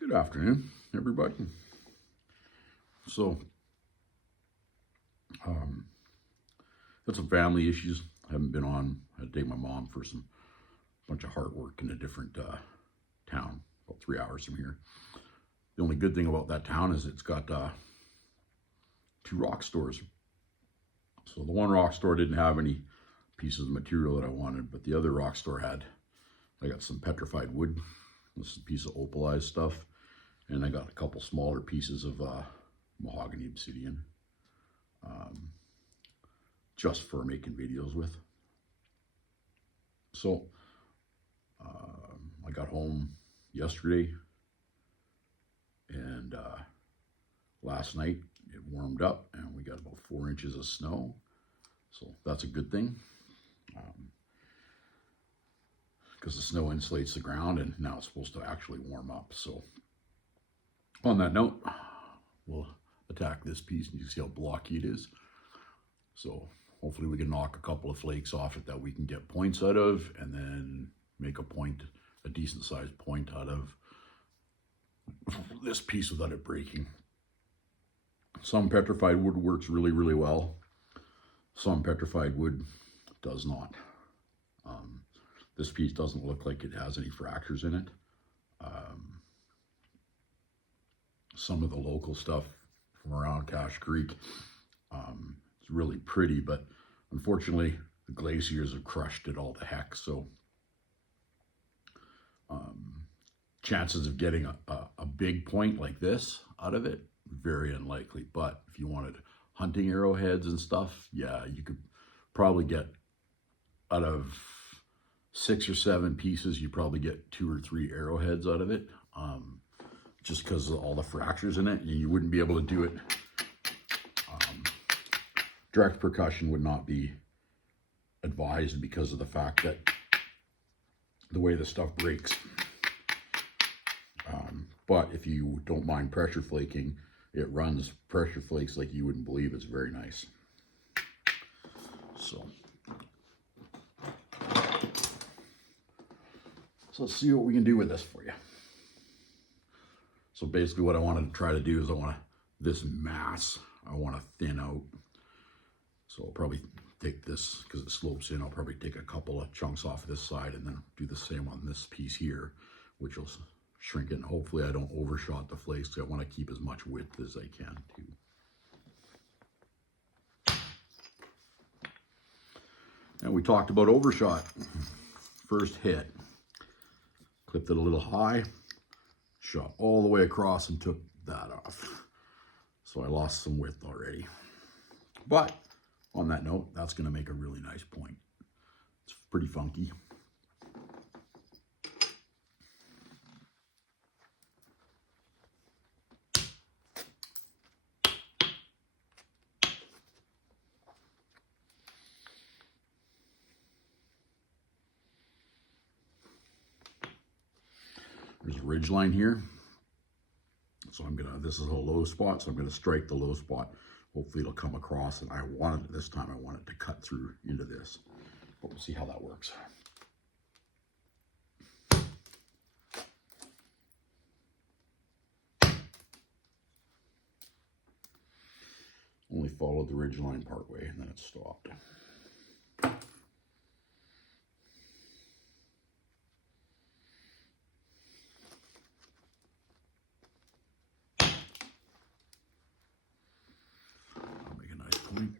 Good afternoon, everybody. So, got some family issues. I haven't been on. I had to take my mom for some bunch of heart work in a different town, about 3 hours from here. The only good thing about that town is it's got 2 rock stores. So the one rock store didn't have any pieces of material that I wanted, but the other rock store had. I got some petrified wood. This is a piece of opalized stuff. And I got a couple smaller pieces of mahogany obsidian, just for making videos with. So I got home yesterday, and last night it warmed up, and we got about 4 inches of snow. So that's a good thing, because the snow insulates the ground, and now it's supposed to actually warm up. So on that note, we'll attack this piece, and you can see how blocky it is. So hopefully we can knock a couple of flakes off it that we can get points out of, and then make a decent sized point out of this piece without it breaking. Some petrified wood works really, really well. Some petrified wood does not. This piece doesn't look like it has any fractures in it. Some of the local stuff from around Cache Creek, it's really pretty, but unfortunately the glaciers have crushed it all to heck. So chances of getting a big point like this out of it, very unlikely. But if you wanted hunting arrowheads and stuff, yeah, you could probably get, out of 6 or 7 pieces, you probably get 2 or 3 arrowheads out of it. Just because of all the fractures in it, you wouldn't be able to do it. Direct percussion would not be advised because of the fact that the way the stuff breaks. But if you don't mind pressure flaking, it runs pressure flakes like you wouldn't believe. It's very nice. So let's see what we can do with this for you. So basically what I wanted to try to do is this mass, I want to thin out. So I'll probably take this, because it slopes in, I'll probably take a couple of chunks off this side and then do the same on this piece here, which will shrink it. And hopefully I don't overshot the flakes, because I want to keep as much width as I can too. And we talked about overshot. First hit, clipped it a little high, shot all the way across and took that off. So I lost some width already. But on that note, that's going to make a really nice point. It's pretty funky. There's a ridge line here. So this is a low spot, so I'm gonna strike the low spot. Hopefully it'll come across, and this time I want it to cut through into this. But we'll see how that works. Only followed the ridge line part way, and then it stopped. Point.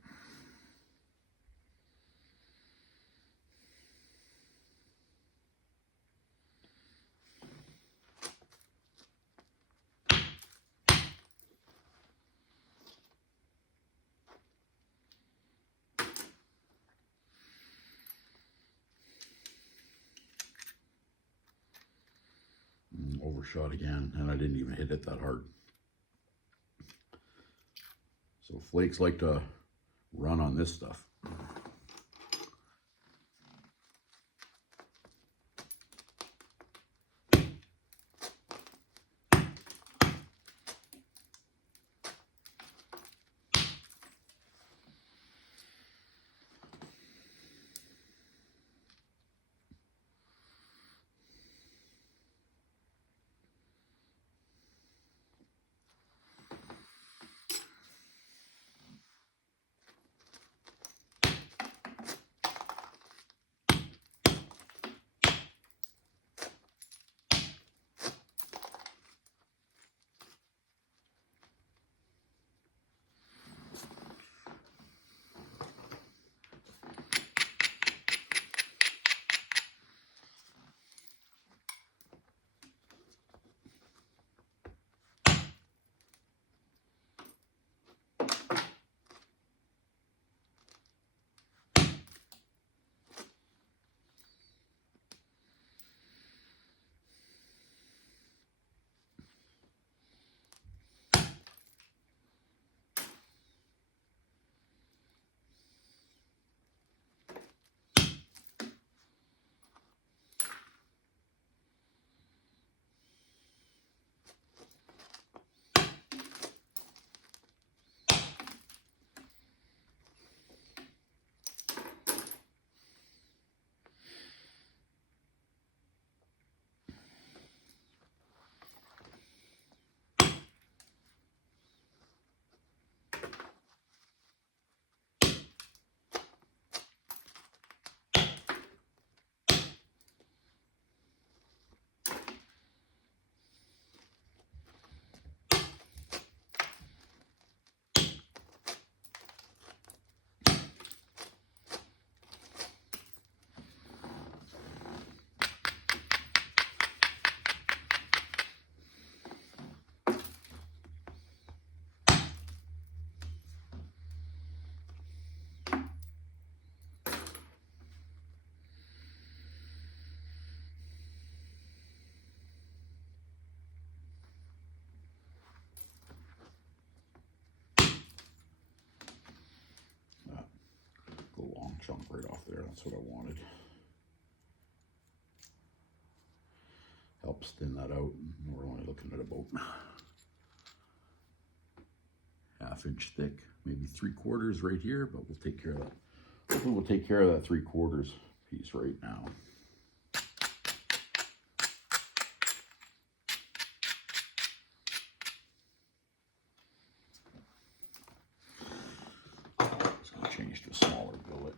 Overshot again, and I didn't even hit it that hard. So flakes like to run on this stuff. chunk right off there. That's what I wanted. Helps thin that out. We're only looking at about ½ inch thick, maybe 3/4 right here, but we'll take care of that. Hopefully we'll take care of that 3/4 piece right now. Just gonna change to a smaller billet.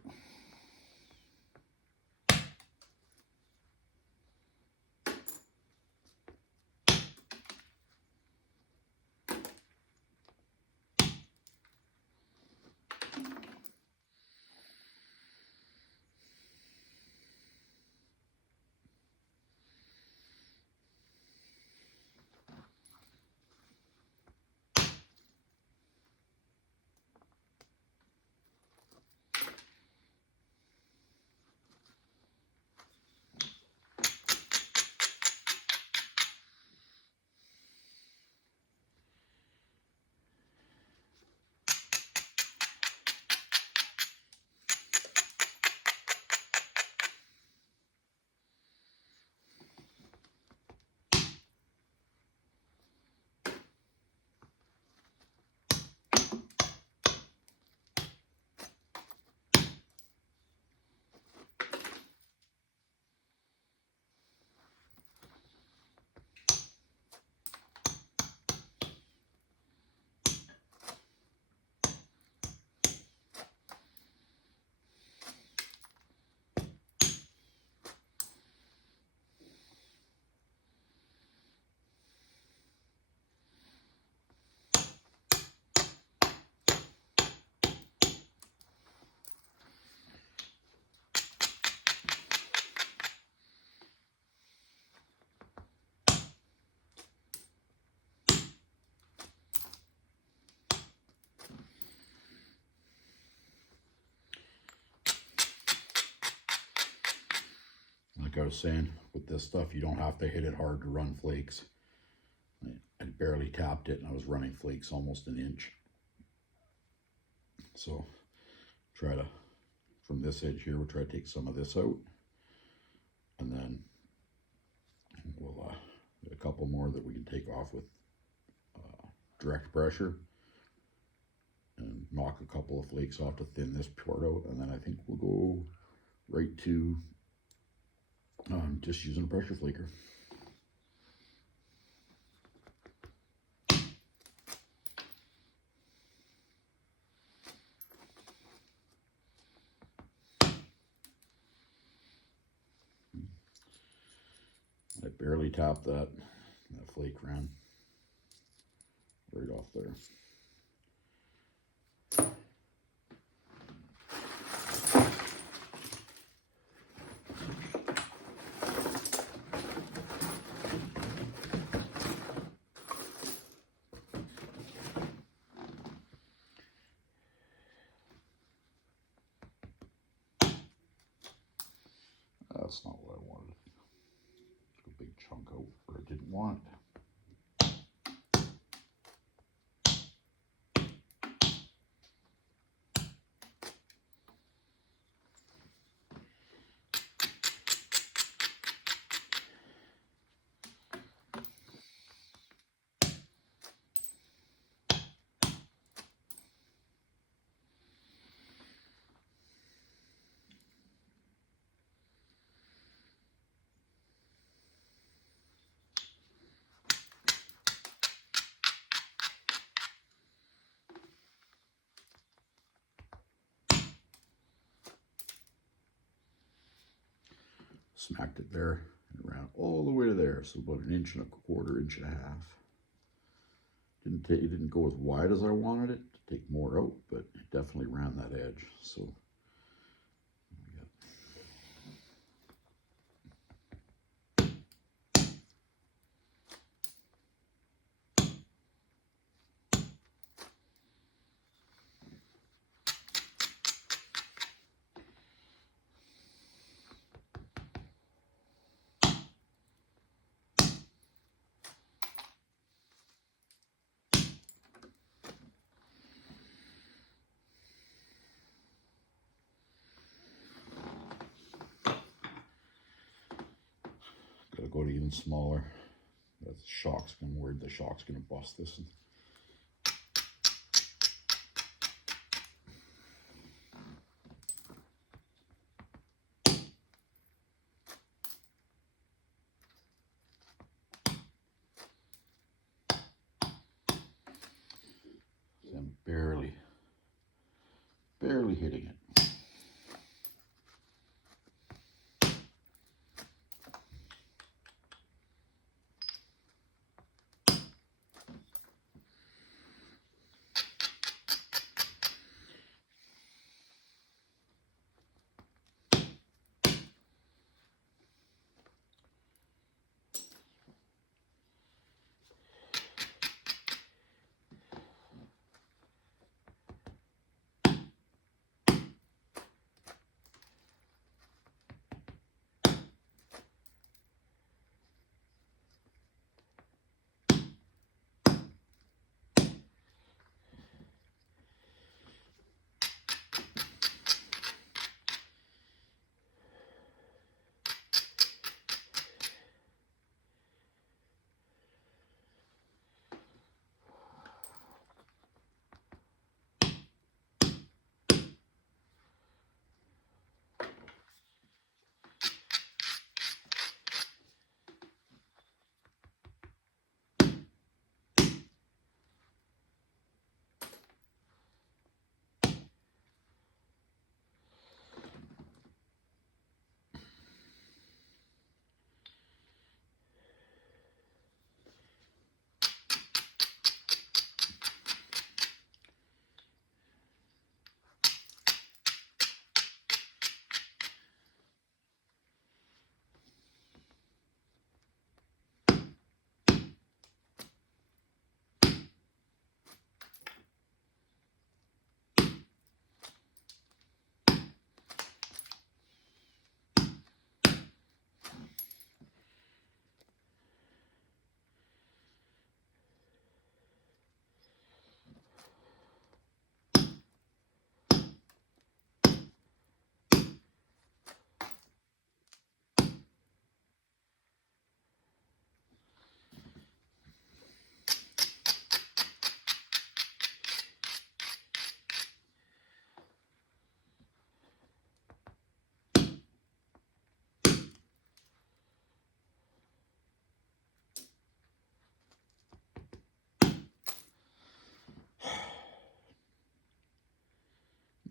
Like I was saying, with this stuff, you don't have to hit it hard to run flakes. I barely tapped it and I was running flakes almost 1 inch. So try to, from this edge here, we'll try to take some of this out. And then we'll a couple more that we can take off with direct pressure. And knock a couple of flakes off to thin this part out. And then I think we'll go right to just using a pressure flaker. I barely tapped that. That flake ran right off there. That's not what I wanted. Took a big chunk out where I didn't want it. Smacked it there and ran all the way to there, so about 1.25 inches, 1.5 inches. It didn't go as wide as I wanted it to take more out, but it definitely ran that edge. So go to even smaller. That shock's gonna worry the shock's gonna bust this. I'm barely hitting it.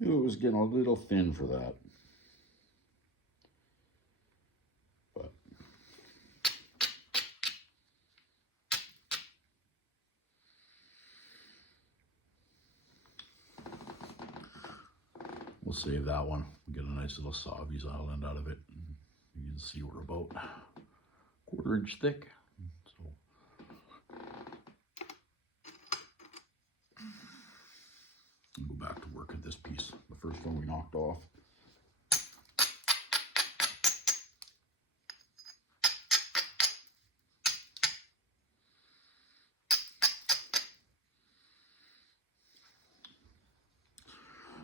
Knew it was getting a little thin for that. But we'll save that one. We'll get a nice little Sawvies island out of it. You can see we're about 1/4 inch thick. So I'll go back to work at this piece. The first one we knocked off.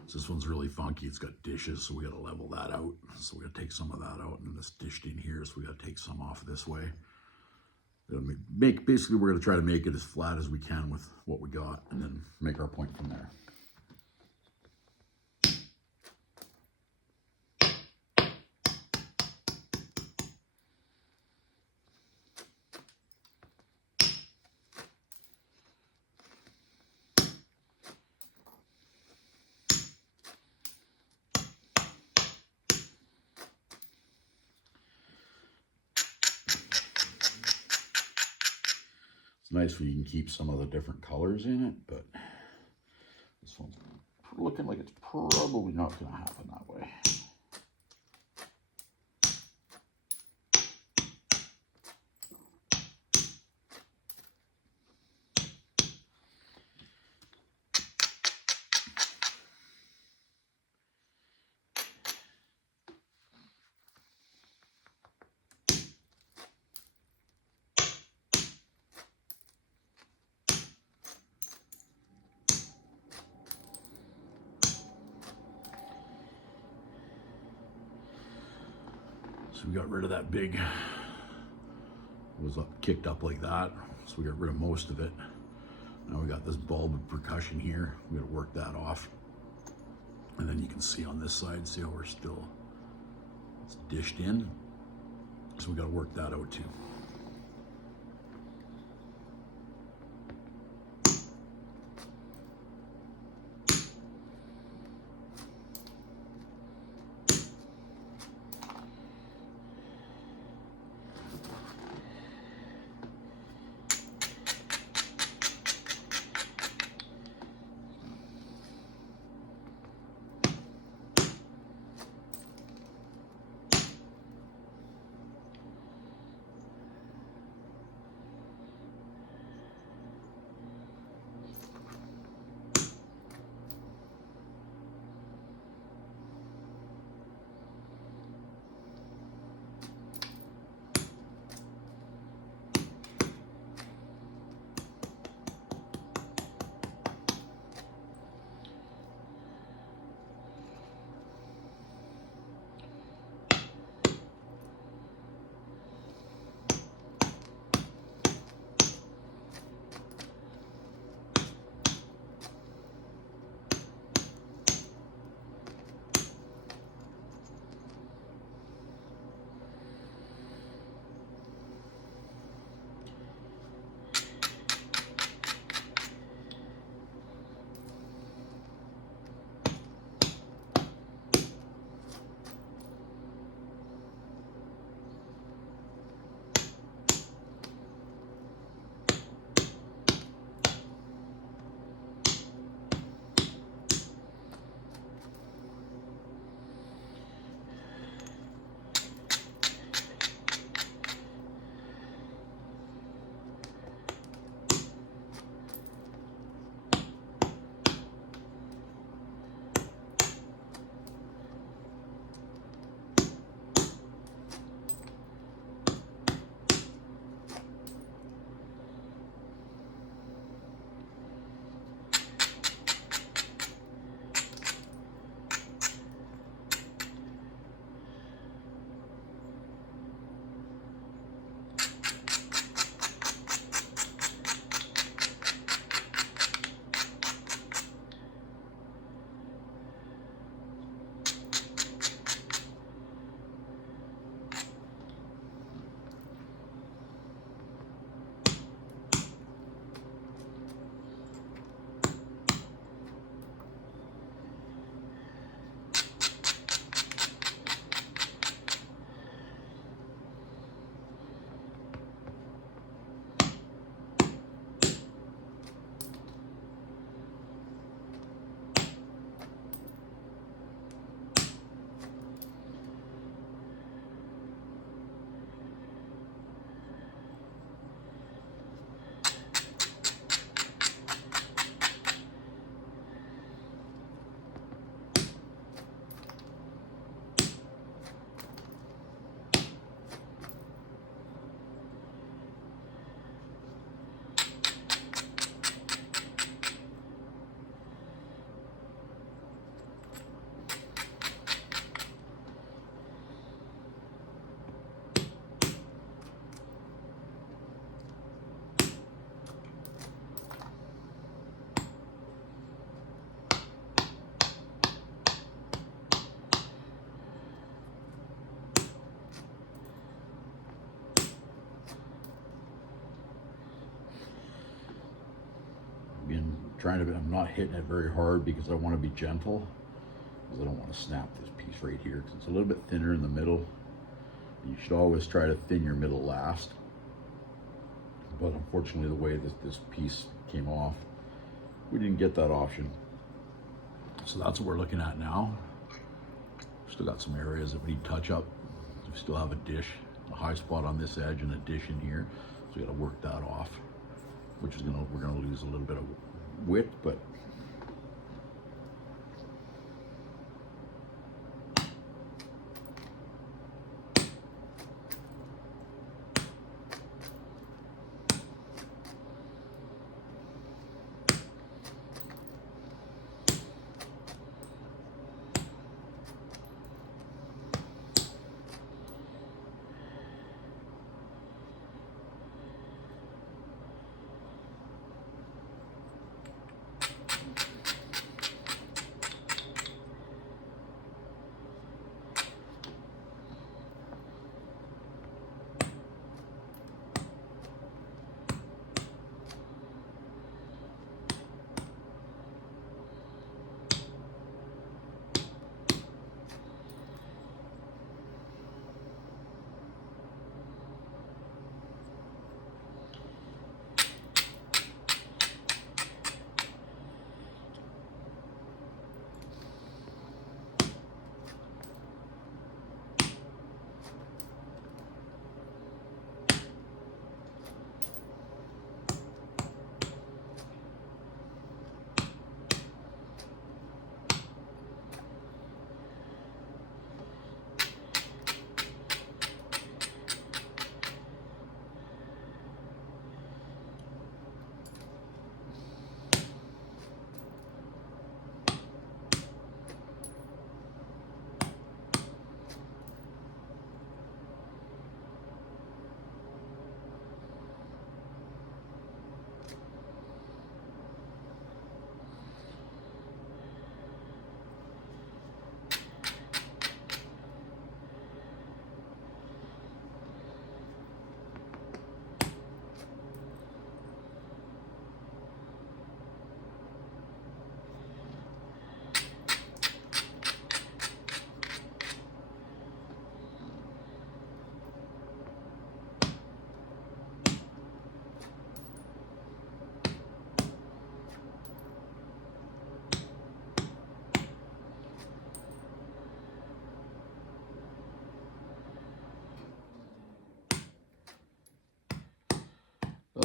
So this one's really funky. It's got dishes, so we got to level that out. So we got to take some of that out, and this dished in here, so we got to take some off this way. Basically, we're going to try to make it as flat as we can with what we got, and then make our point from there. It's nice when you can keep some of the different colors in it, but this one's looking like it's probably not going to happen that way. So we got rid of that big was up, kicked up like that. So we got rid of most of it. Now we got this bulb of percussion here. We got to work that off. And then you can see on this side, see how we're still, it's dished in. So we got to work that out too. I'm not hitting it very hard because I want to be gentle, because I don't want to snap this piece right here because it's a little bit thinner in the middle. You should always try to thin your middle last, but unfortunately the way this piece came off, we didn't get that option. So that's what we're looking at now. Still got some areas that we need touch up. We still have a dish, a high spot on this edge and a dish in here, so we got to work that off, which is we're gonna lose a little bit of width, but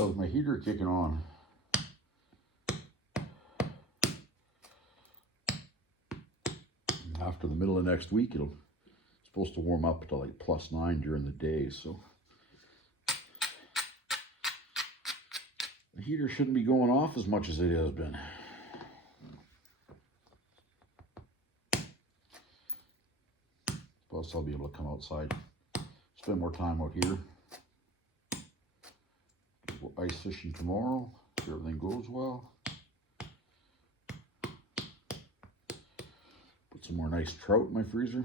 How's my heater kicking on? After the middle of next week, it's supposed to warm up to like +9 during the day, so the heater shouldn't be going off as much as it has been. Plus, I'll be able to come outside, spend more time out here. We're ice fishing tomorrow, if everything goes well. Put some more nice trout in my freezer.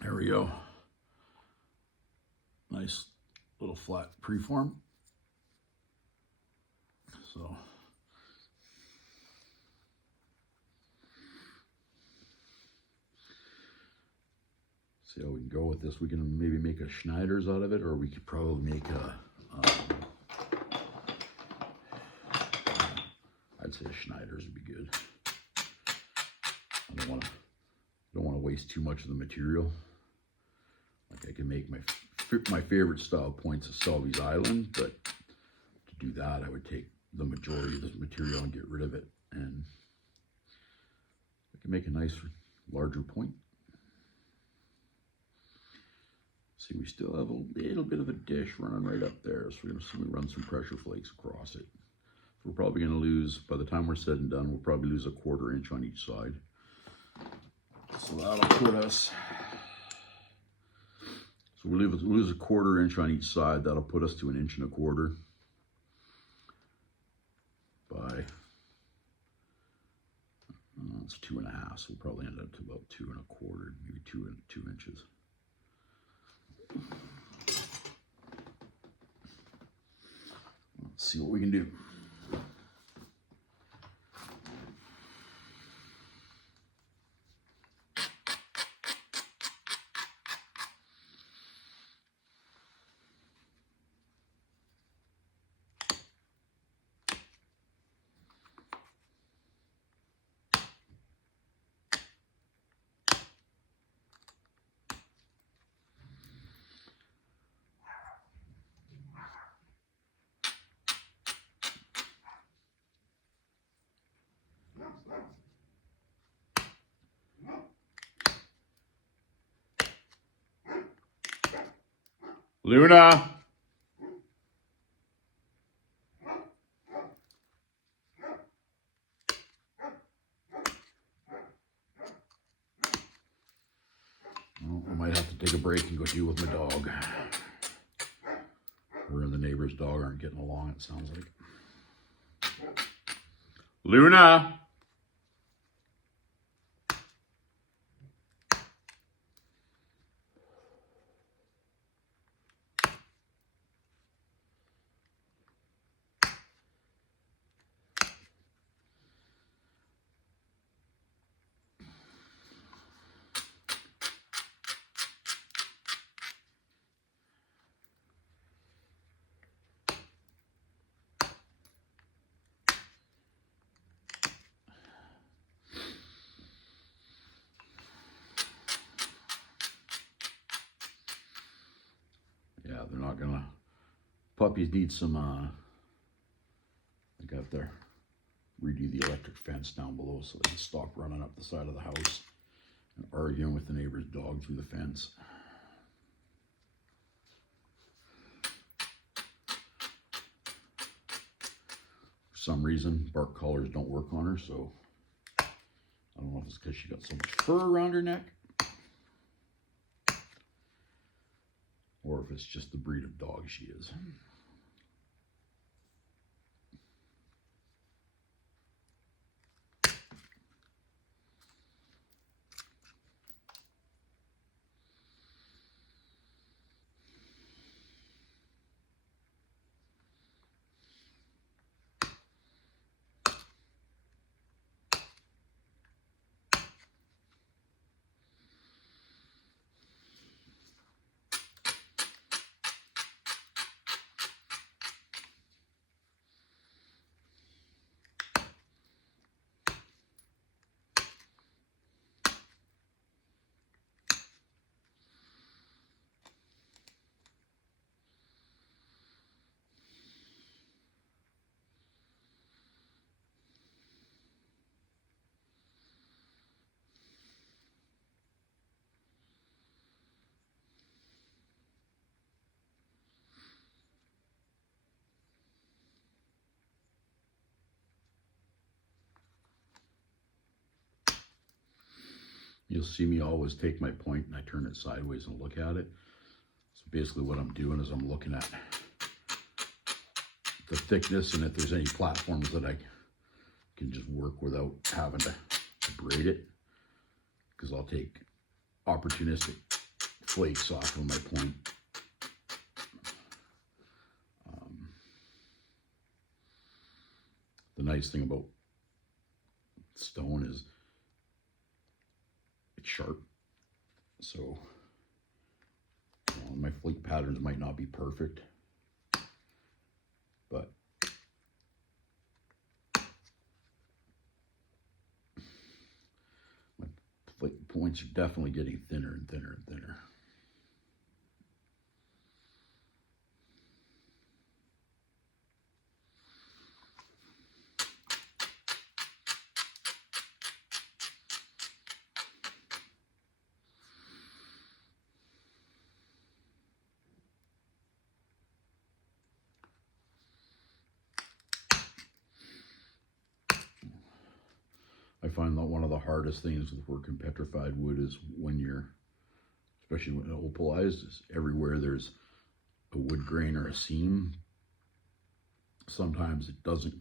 There we go. Nice little flat preform. So see how we can go with this. We can maybe make a Snyders out of it, or we could probably make a I'd say a Snyders would be good. I don't want to waste too much of the material. Like I can make my favorite style points of Selby's Island, but to do that I would take the majority of this material and get rid of it, and I can make a nice larger point. See, we still have a little bit of a dish running right up there, so we're going to run some pressure flakes across it. So we're probably going to lose, by the time we're said and done, we'll probably lose a 1/4 inch on each side. So that'll put us, so we lose a 1/4 inch on each side. That'll put us to 1 1/4 inches by, it's 2 1/2, so we'll probably end up to about 2 1/4, maybe 2 inches. Let's see what we can do. Luna! Well, I might have to take a break and go deal with my dog. Her and the neighbor's dog aren't getting along, it sounds like. Luna! puppies need some, I think I have to redo the electric fence down below so they can stop running up the side of the house and arguing with the neighbor's dog through the fence. For some reason, bark collars don't work on her, so I don't know if it's because she got so much fur around her neck, or if it's just the breed of dog she is. You'll see me always take my point and I turn it sideways and look at it. So basically what I'm doing is I'm looking at the thickness and if there's any platforms that I can just work without having to braid it. Because I'll take opportunistic flakes off of my point. The nice thing about stone is it's sharp, so my flake patterns might not be perfect, but my flake points are definitely getting thinner and thinner and thinner. I find that one of the hardest things with working petrified wood is when you're, especially when opalized, is everywhere there's a wood grain or a seam. Sometimes it doesn't,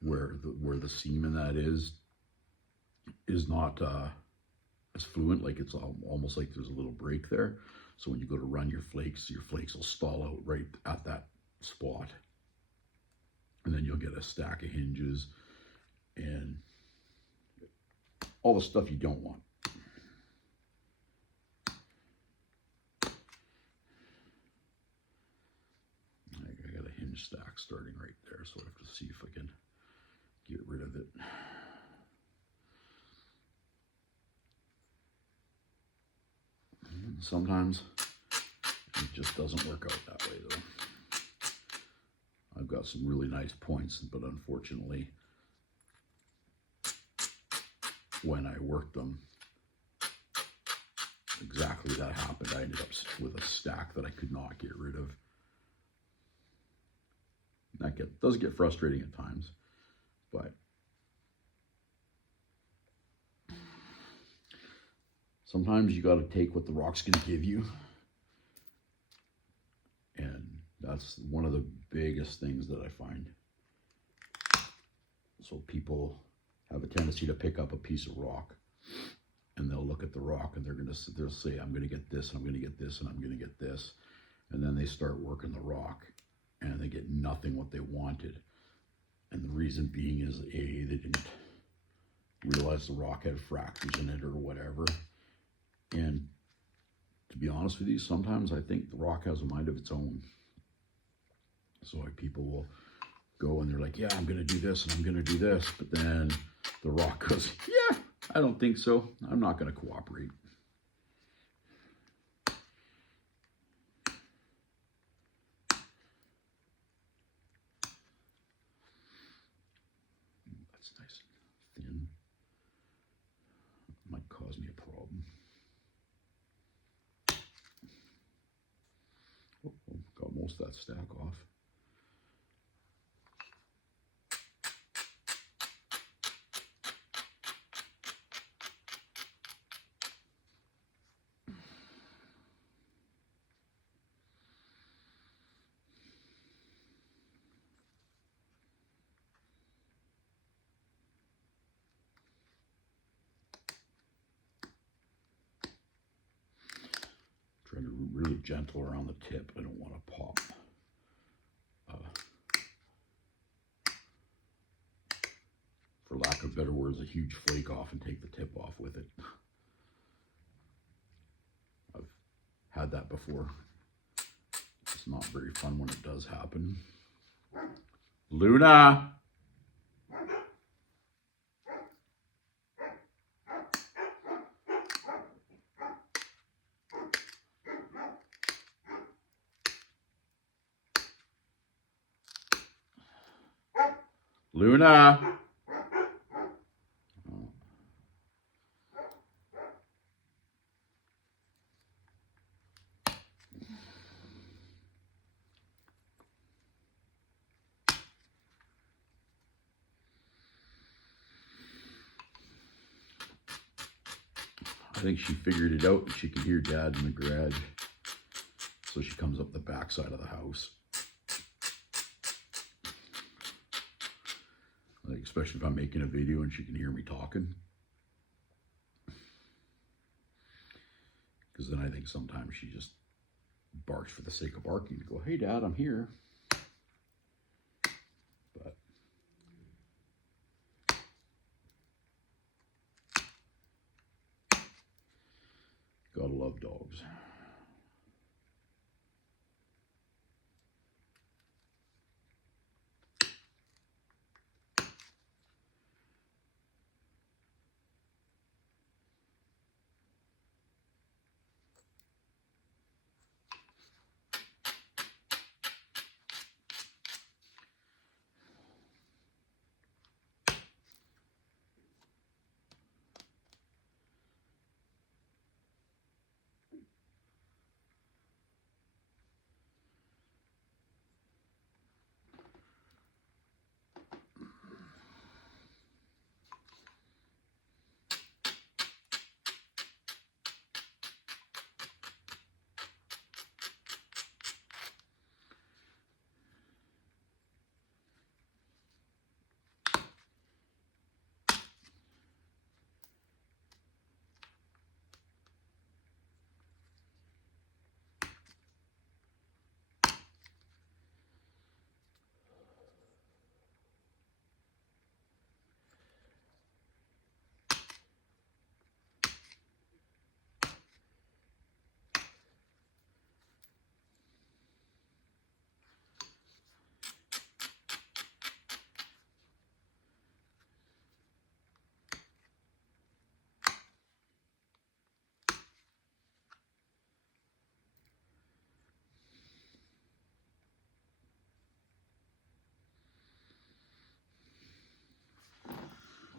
where the seam in that is not as fluent, like it's almost like there's a little break there. So when you go to run your flakes will stall out right at that spot. And then you'll get a stack of hinges and all the stuff you don't want. I got a hinge stack starting right there, so I have to see if I can get rid of it. And sometimes it just doesn't work out that way though. I've got some really nice points, but unfortunately, when I worked them, exactly that happened. I ended up with a stack that I could not get rid of. That does get frustrating at times, but sometimes you got to take what the rock's going to give you, and that's one of the biggest things that I find. So people have a tendency to pick up a piece of rock and they'll look at the rock and they'll say, I'm going to get this, and I'm going to get this, and I'm going to get this. And then they start working the rock and they get nothing what they wanted. And the reason being is A, they didn't realize the rock had fractures in it or whatever. And to be honest with you, sometimes I think the rock has a mind of its own. So like people will go and they're like, yeah, I'm going to do this and I'm going to do this. But then the rock goes, yeah, I don't think so. I'm not going to cooperate. cause me a problem. Oh, got most of that stack off. Trying to be really gentle around the tip. I don't want to pop. For lack of better words, a huge flake off and take the tip off with it. I've had that before. It's not very fun when it does happen. Luna! Luna! I think she figured it out. She can hear Dad in the garage. So she comes up the back side of the house. Like, especially if I'm making a video and she can hear me talking. Because then I think sometimes she just barks for the sake of barking to go, hey Dad, I'm here. But gotta love dogs.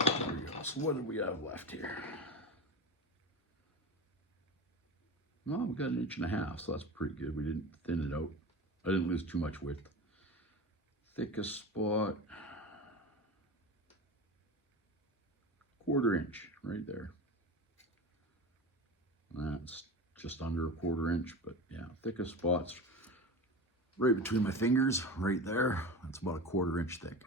There we go. So what do we have left here? No, we got 1.5 inches, so that's pretty good. We didn't thin it out. I didn't lose too much width. Thickest spot, 1/4 inch right there. That's just under 1/4 inch, but yeah, thickest spots right between my fingers, right there. That's about 1/4 inch thick.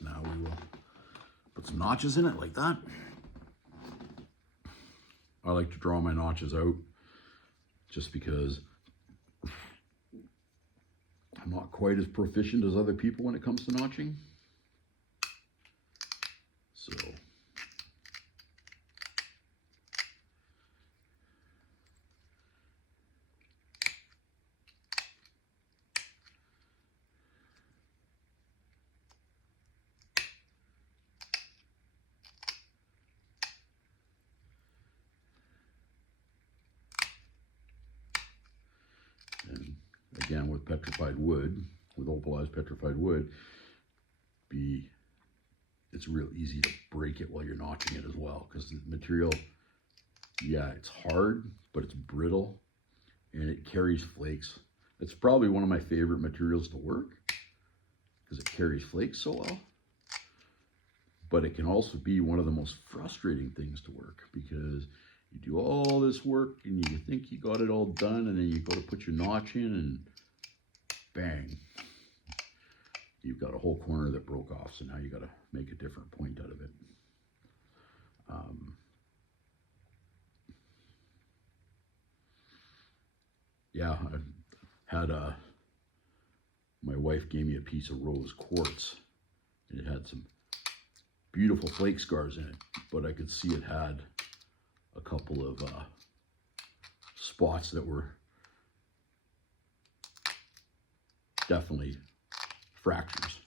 Now we will put some notches in it like that. I like to draw my notches out just because I'm not quite as proficient as other people when it comes to notching. So and again, with petrified wood, with opalized petrified wood, it's real easy to break it while you're notching it as well, because the material, yeah, it's hard, but it's brittle and it carries flakes. It's probably one of my favorite materials to work because it carries flakes so well. But it can also be one of the most frustrating things to work, because you do all this work and you think you got it all done, and then you go to put your notch in and bang, you've got a whole corner that broke off. So now you got to make a different point out of it. Yeah, I've had my wife gave me a piece of rose quartz, and it had some beautiful flake scars in it, but I could see it had a couple of spots that were definitely fractures.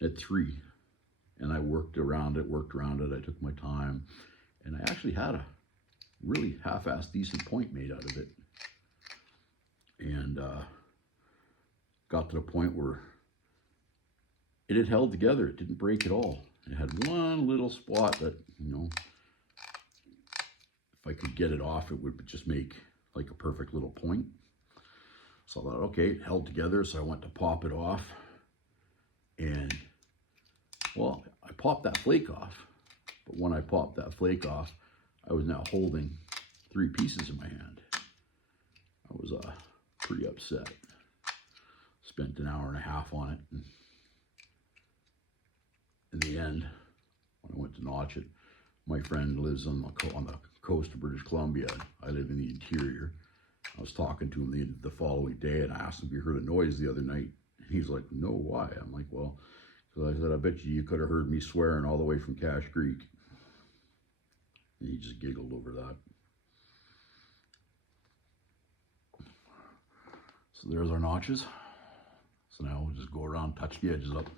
It had 3, and I worked around it. I took my time, and I actually had a really half-assed decent point made out of it, and got to the point where it had held together. It didn't break at all. It had one little spot that, you know, if I could get it off, it would just make like a perfect little point. So I thought, okay, it held together. So I went to pop it off, and well, I popped that flake off. But when I popped that flake off, I was now holding 3 pieces in my hand. I was pretty upset. Spent an hour and a half on it. And in the end, when I went to notch it, my friend lives on the coast of British Columbia. I live in the interior. I was talking to him the following day, and I asked him if he heard a noise the other night. He's like, no, why? I'm like, well, because I said, I bet you could have heard me swearing all the way from Cache Creek. And he just giggled over that. So there's our notches. So now we'll just go around, touch the edges up.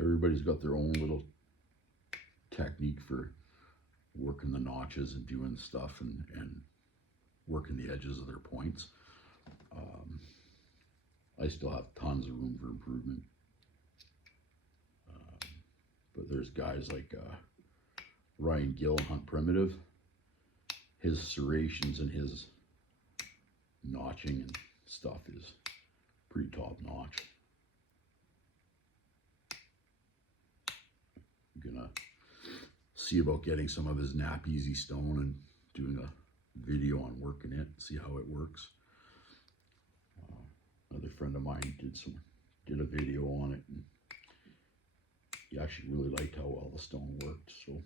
Everybody's got their own little technique for working the notches and doing stuff and working the edges of their points. I still have tons of room for improvement. But there's guys like Ryan Gill, Hunt Primitive. His serrations and his notching and stuff is pretty top notch. I'm gonna see about getting some of his Nap Easy stone and doing a video on working it, see how it works. Another friend of mine did a video on it, and he actually really liked how well the stone worked, so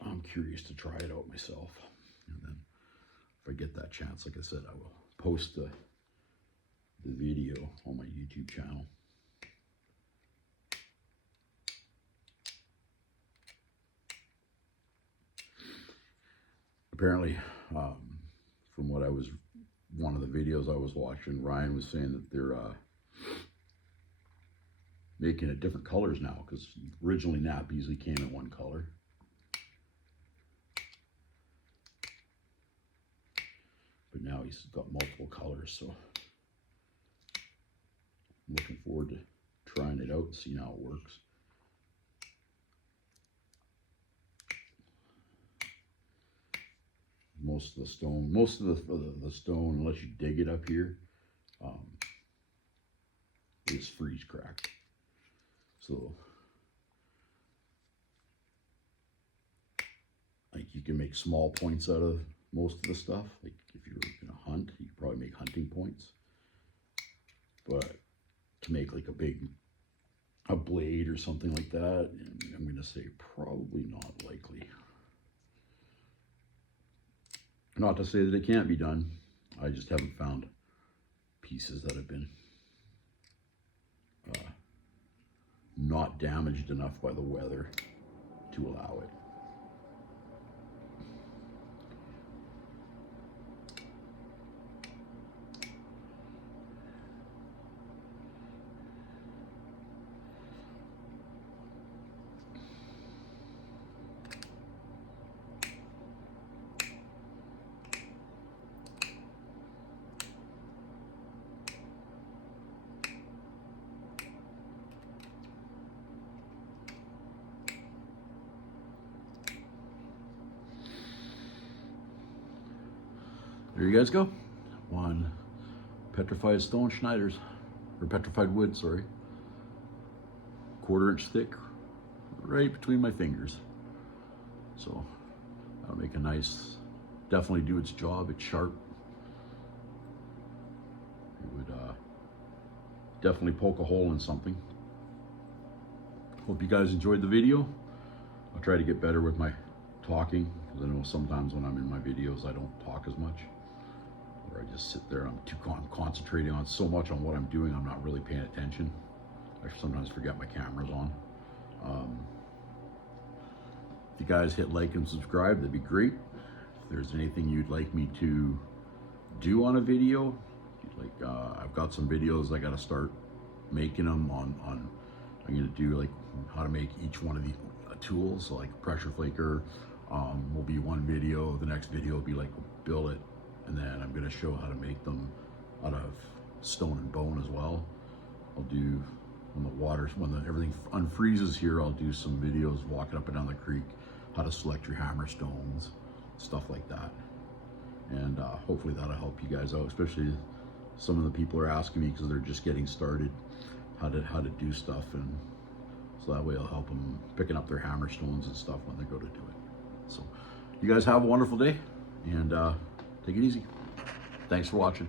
I'm curious to try it out myself. And then if I get that chance, like I said, I will post the video on my YouTube channel. Apparently, from what one of the videos I was watching, Ryan was saying that they're making it different colors now, because originally Nap Easy came in one color. But now he's got multiple colors, so I'm looking forward to trying it out and seeing how it works. most of the stone. Most of the stone, unless you dig it up here, is freeze cracked. So like you can make small points out of most of the stuff. Like if you're gonna hunt, you can probably make hunting points. But to make like a blade or something like that, I'm gonna say probably not likely. Not to say that it can't be done. I just haven't found pieces that have been not damaged enough by the weather to allow it. There you guys go. One petrified stone Snyders, or petrified wood, sorry. 1/4 inch thick, right between my fingers. So that'll make a nice, definitely do its job. It's sharp. It would definitely poke a hole in something. Hope you guys enjoyed the video. I'll try to get better with my talking, because I know sometimes when I'm in my videos I don't talk as much. Or I just sit there, I'm concentrating on so much on what I'm doing, I'm not really paying attention. I sometimes forget my camera's on. If you guys hit like and subscribe, that'd be great. If there's anything you'd like me to do on a video, like I've got some videos I gotta start making them on I'm gonna do like how to make each one of the tools. So like pressure flaker will be one video. The next video will be like a billet. And then I'm going to show how to make them out of stone and bone as well. I'll do, when everything unfreezes here, I'll do some videos walking up and down the creek, how to select your hammer stones, stuff like that. And hopefully that'll help you guys out, especially some of the people are asking me because they're just getting started, how to do stuff. And so that way I'll help them picking up their hammer stones and stuff when they go to do it. So you guys have a wonderful day, and take it easy. Thanks for watching.